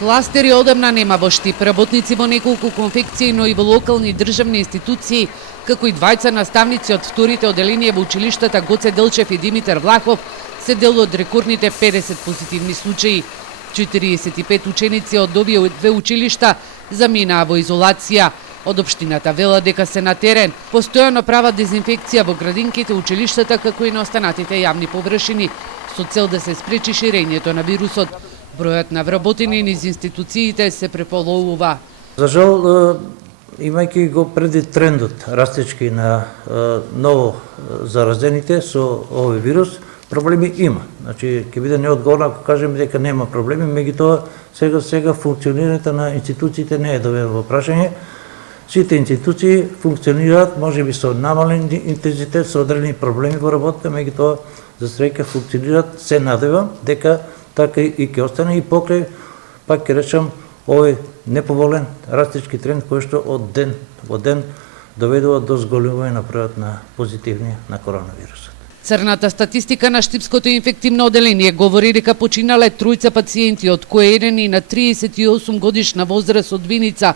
Кластери одамна нема во Штип. Работници во неколку конфекции, но и во локални државни институции, како и двајца наставници од вторите оделенија во училиштата Гоце Делчев и Димитар Влахов, се дел од рекордните 50 позитивни случаи. 45 ученици од овие две училишта заминаа во изолација. Од општината велат дека се на терен, постојано прават дезинфекција во градинките, училиштата, како и на останатите јавни површини, со цел да се спречи ширењето на вирусот. Бројот на вработени низ институциите се преполовува. За жал, имајќи го преди трендот растечки на ново заразените со овој вирус, проблеми има. Значи, ќе биде неодговорно ако кажеме дека нема проблеми, меѓутоа сега функционирањето на институциите не е доведено во прашање. Сите институции функционираат, можеби со намален интензитет, со одредени проблеми во работата, меѓутоа за среќа функционираат, се надевам дека така и ќе остане и покрај, пак ќе речам, овој неповолен растечки тренд кој што од ден во ден доведува до зголемување на бројот на позитивни на коронавирусот. Црната статистика на Штипското инфективно оделение говори дека починале тројца пациенти, од кои еден и на 38 годишна возраст од Виница,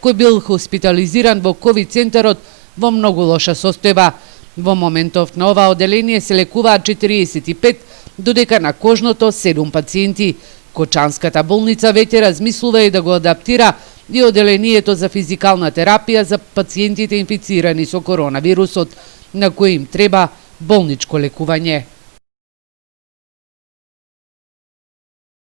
кој бил хоспитализиран во ковид центарот во многу лоша состојба. Во моментов на ова оделение се лекуваат 45, додека на кожното 7 пациенти. Кочанската болница веќе размислува и да го адаптира и оделението за физикална терапија за пациентите инфицирани со коронавирусот, на кои им треба болничко лекување.